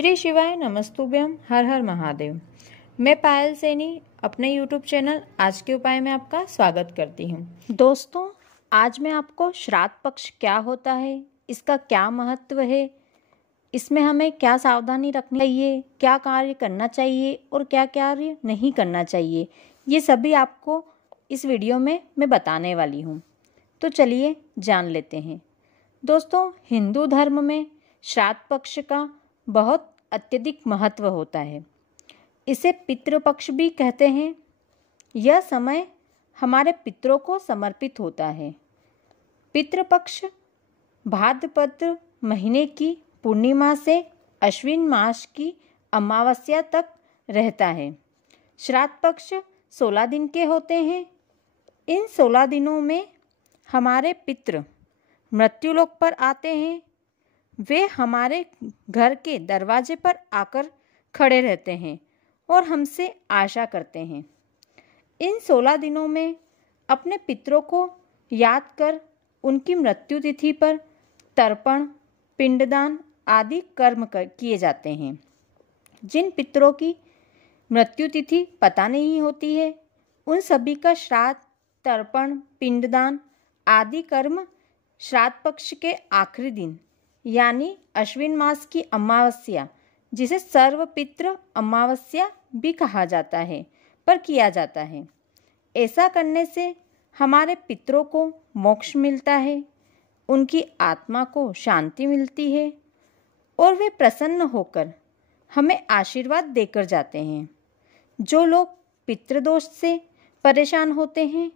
श्री शिवाय नमस्तुभ्यम, हर हर महादेव। मैं पायल सैनी अपने YouTube चैनल आज के उपाय में आपका स्वागत करती हूँ। दोस्तों, आज मैं आपको श्राद्ध पक्ष क्या होता है, इसका क्या महत्व है, इसमें हमें क्या सावधानी रखनी चाहिए, क्या कार्य करना चाहिए और क्या कार्य नहीं करना चाहिए, ये सभी आपको इस वीडियो में मैं बताने वाली हूँ। तो चलिए जान लेते हैं। दोस्तों, हिंदू धर्म में श्राद्ध पक्ष का बहुत अत्यधिक महत्व होता है। इसे पितृपक्ष भी कहते हैं। यह समय हमारे पितरों को समर्पित होता है। पितृपक्ष भाद्रपद महीने की पूर्णिमा से अश्विन मास की अमावस्या तक रहता है। श्राद्ध पक्ष 16 दिन के होते हैं। इन 16 दिनों में हमारे पितृ मृत्युलोक पर आते हैं। वे हमारे घर के दरवाजे पर आकर खड़े रहते हैं और हमसे आशा करते हैं। इन 16 दिनों में अपने पितरों को याद कर उनकी मृत्यु तिथि पर तर्पण, पिंडदान आदि कर्म किए जाते हैं। जिन पितरों की मृत्यु तिथि पता नहीं होती है, उन सभी का श्राद्ध, तर्पण, पिंडदान आदि कर्म श्राद्ध पक्ष के आखिरी दिन यानी अश्विन मास की अमावस्या, जिसे सर्वपितृ अमावस्या भी कहा जाता है, पर किया जाता है। ऐसा करने से हमारे पितरों को मोक्ष मिलता है, उनकी आत्मा को शांति मिलती है और वे प्रसन्न होकर हमें आशीर्वाद देकर जाते हैं। जो लोग पितृदोष से परेशान होते हैं,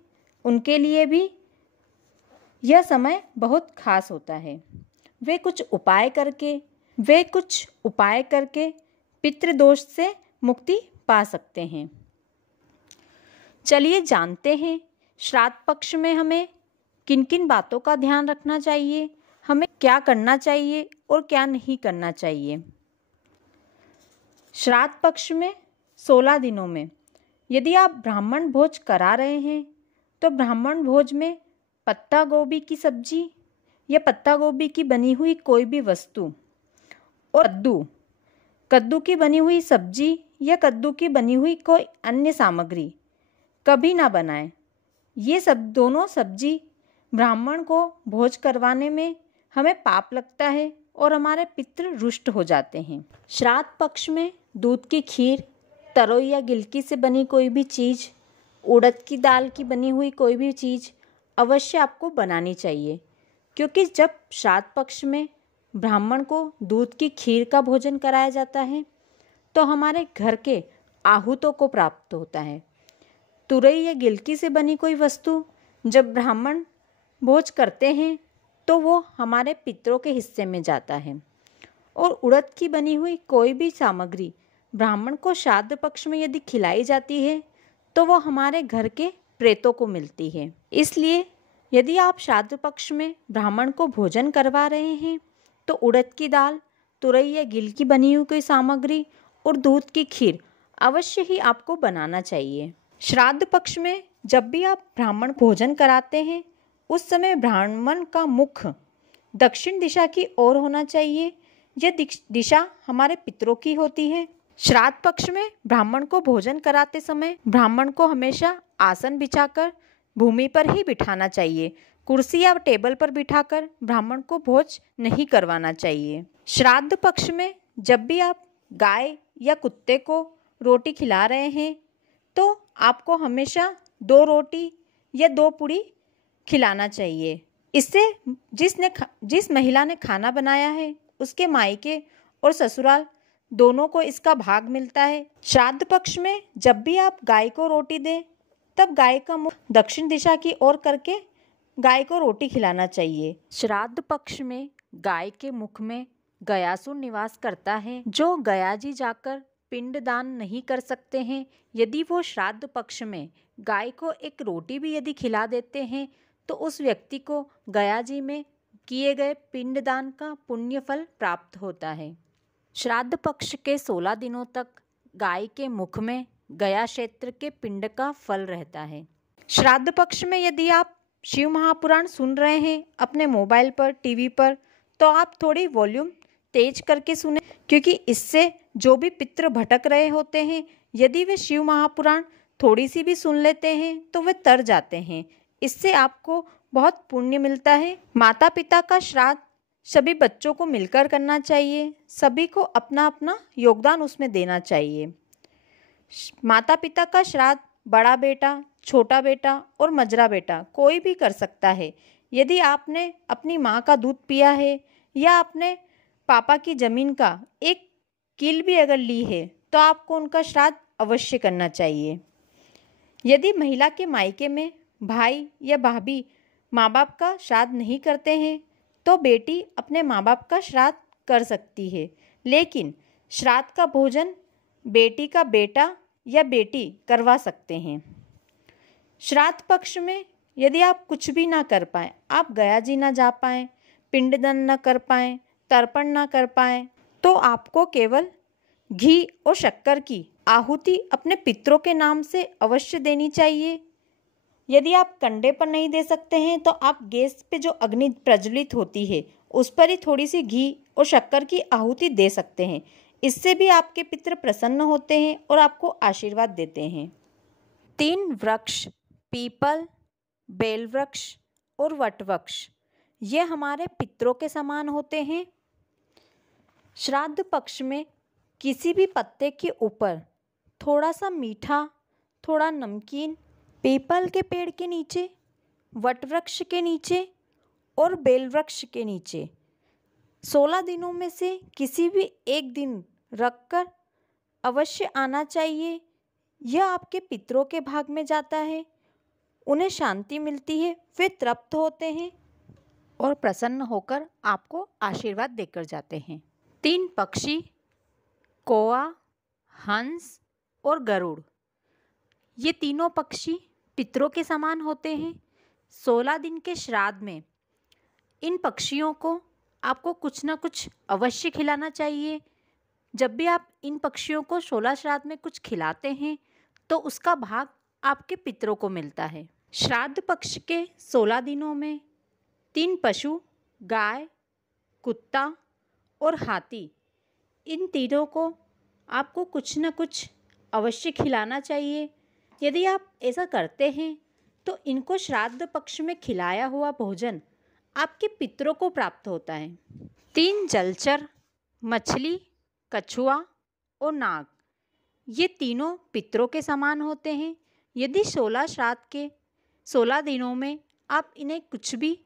उनके लिए भी यह समय बहुत खास होता है। वे कुछ उपाय करके पितृदोष से मुक्ति पा सकते हैं। चलिए जानते हैं श्राद्ध पक्ष में हमें किन किन बातों का ध्यान रखना चाहिए, हमें क्या करना चाहिए और क्या नहीं करना चाहिए। श्राद्ध पक्ष में 16 दिनों में यदि आप ब्राह्मण भोज करा रहे हैं तो ब्राह्मण भोज में पत्ता गोभी की सब्जी या पत्ता गोभी की बनी हुई कोई भी वस्तु और कद्दू की बनी हुई सब्जी या कद्दू की बनी हुई कोई अन्य सामग्री कभी ना बनाएं। ये सब दोनों सब्जी ब्राह्मण को भोज करवाने में हमें पाप लगता है और हमारे पितृ रुष्ट हो जाते हैं। श्राद्ध पक्ष में दूध की खीर, तरोई या गिलकी से बनी कोई भी चीज़, उड़द की दाल की बनी हुई कोई भी चीज़ अवश्य आपको बनानी चाहिए, क्योंकि जब श्राद्ध पक्ष में ब्राह्मण को दूध की खीर का भोजन कराया जाता है तो हमारे घर के आहूतों को प्राप्त होता है। तुरई या गिलकी से बनी कोई वस्तु जब ब्राह्मण भोज करते हैं तो वो हमारे पितरों के हिस्से में जाता है। और उड़द की बनी हुई कोई भी सामग्री ब्राह्मण को श्राद्ध पक्ष में यदि खिलाई जाती है तो वो हमारे घर के प्रेतों को मिलती है। इसलिए यदि आप श्राद्ध पक्ष में ब्राह्मण को भोजन करवा रहे हैं तो उड़द की दाल, तुरई या गिल की बनी हुई कोई सामग्री और दूध की खीर अवश्य ही आपको बनाना चाहिए। श्राद्ध पक्ष में जब भी आप ब्राह्मण भोजन कराते हैं उस समय ब्राह्मण का मुख दक्षिण दिशा की ओर होना चाहिए। यह दिशा हमारे पितरों की होती है। श्राद्ध पक्ष में ब्राह्मण को भोजन कराते समय ब्राह्मण को हमेशा आसन बिछाकर भूमि पर ही बिठाना चाहिए। कुर्सी या टेबल पर बिठाकर ब्राह्मण को भोज नहीं करवाना चाहिए। श्राद्ध पक्ष में जब भी आप गाय या कुत्ते को रोटी खिला रहे हैं तो आपको हमेशा 2 रोटी या 2 पूड़ी खिलाना चाहिए। इससे जिस महिला ने खाना बनाया है उसके मायके और ससुराल दोनों को इसका भाग मिलता है। श्राद्ध पक्ष में जब भी आप गाय को रोटी दें तब गाय का मुख दक्षिण दिशा की ओर करके गाय को रोटी खिलाना चाहिए। श्राद्ध पक्ष में गाय के मुख में गयासुर निवास करता है। जो गयाजी जाकर पिंडदान नहीं कर सकते हैं, यदि वो श्राद्ध पक्ष में गाय को एक रोटी भी यदि खिला देते हैं तो उस व्यक्ति को गयाजी में किए गए पिंडदान का पुण्य फल प्राप्त होता है। श्राद्ध पक्ष के 16 दिनों तक गाय के मुख में गया क्षेत्र के पिंड का फल रहता है। श्राद्ध पक्ष में यदि आप शिव महापुराण सुन रहे हैं अपने मोबाइल पर, टीवी पर, तो आप थोड़ी वॉल्यूम तेज करके सुने, क्योंकि इससे जो भी पितृ भटक रहे होते हैं, यदि वे शिव महापुराण थोड़ी सी भी सुन लेते हैं तो वे तर जाते हैं। इससे आपको बहुत पुण्य मिलता है। माता पिता का श्राद्ध सभी बच्चों को मिलकर करना चाहिए। सभी को अपना अपना योगदान उसमें देना चाहिए। माता पिता का श्राद्ध बड़ा बेटा, छोटा बेटा और मझला बेटा कोई भी कर सकता है। यदि आपने अपनी माँ का दूध पिया है या अपने पापा की ज़मीन का एक कील भी अगर ली है तो आपको उनका श्राद्ध अवश्य करना चाहिए। यदि महिला के मायके में भाई या भाभी माँ बाप का श्राद्ध नहीं करते हैं तो बेटी अपने माँ बाप का श्राद्ध कर सकती है, लेकिन श्राद्ध का भोजन बेटी का बेटा या बेटी करवा सकते हैं। श्राद्ध पक्ष में यदि आप कुछ भी ना कर पाएँ, आप गया जी ना जा पाएँ, पिंडदान ना कर पाएँ, तर्पण ना कर पाएँ, तो आपको केवल घी और शक्कर की आहुति अपने पितरों के नाम से अवश्य देनी चाहिए। यदि आप कंडे पर नहीं दे सकते हैं तो आप गैस पे जो अग्नि प्रज्वलित होती है उस पर ही थोड़ी सी घी और शक्कर की आहुति दे सकते हैं। इससे भी आपके पितृ प्रसन्न होते हैं और आपको आशीर्वाद देते हैं। 3 वृक्ष, पीपल, बेल वृक्ष और वट वृक्ष, ये हमारे पितरों के समान होते हैं। श्राद्ध पक्ष में किसी भी पत्ते के ऊपर थोड़ा सा मीठा, थोड़ा नमकीन, पीपल के पेड़ के नीचे, वट वृक्ष के नीचे और बेल वृक्ष के नीचे 16 दिनों में से किसी भी एक दिन रखकर अवश्य आना चाहिए। यह आपके पितरों के भाग में जाता है, उन्हें शांति मिलती है, वे तृप्त होते हैं और प्रसन्न होकर आपको आशीर्वाद देकर जाते हैं। 3 पक्षी, कौआ, हंस और गरुड़, ये तीनों पक्षी पितरों के समान होते हैं। 16 दिन के श्राद्ध में इन पक्षियों को आपको कुछ ना कुछ अवश्य खिलाना चाहिए। जब भी आप इन पक्षियों को 16 श्राद्ध में कुछ खिलाते हैं तो उसका भाग आपके पितरों को मिलता है। श्राद्ध पक्ष के 16 दिनों में 3 पशु, गाय, कुत्ता और हाथी, इन तीनों को आपको कुछ न कुछ अवश्य खिलाना चाहिए। यदि आप ऐसा करते हैं तो इनको श्राद्ध पक्ष में खिलाया हुआ भोजन आपके पितरों को प्राप्त होता है। 3 जलचर, मछली, कछुआ और नाग, ये तीनों पितरों के समान होते हैं। यदि 16 श्राद्ध के 16 दिनों में आप इन्हें कुछ भी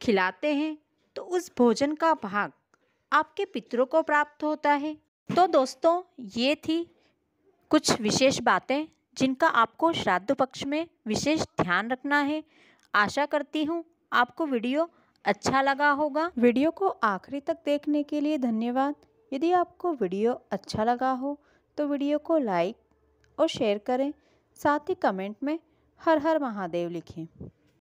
खिलाते हैं तो उस भोजन का भाग आपके पितरों को प्राप्त होता है। तो दोस्तों, ये थी कुछ विशेष बातें जिनका आपको श्राद्ध पक्ष में विशेष ध्यान रखना है। आशा करती हूँ आपको वीडियो अच्छा लगा होगा। वीडियो को आखिरी तक देखने के लिए धन्यवाद। यदि आपको वीडियो अच्छा लगा हो तो वीडियो को लाइक और शेयर करें, साथ ही कमेंट में हर हर महादेव लिखें।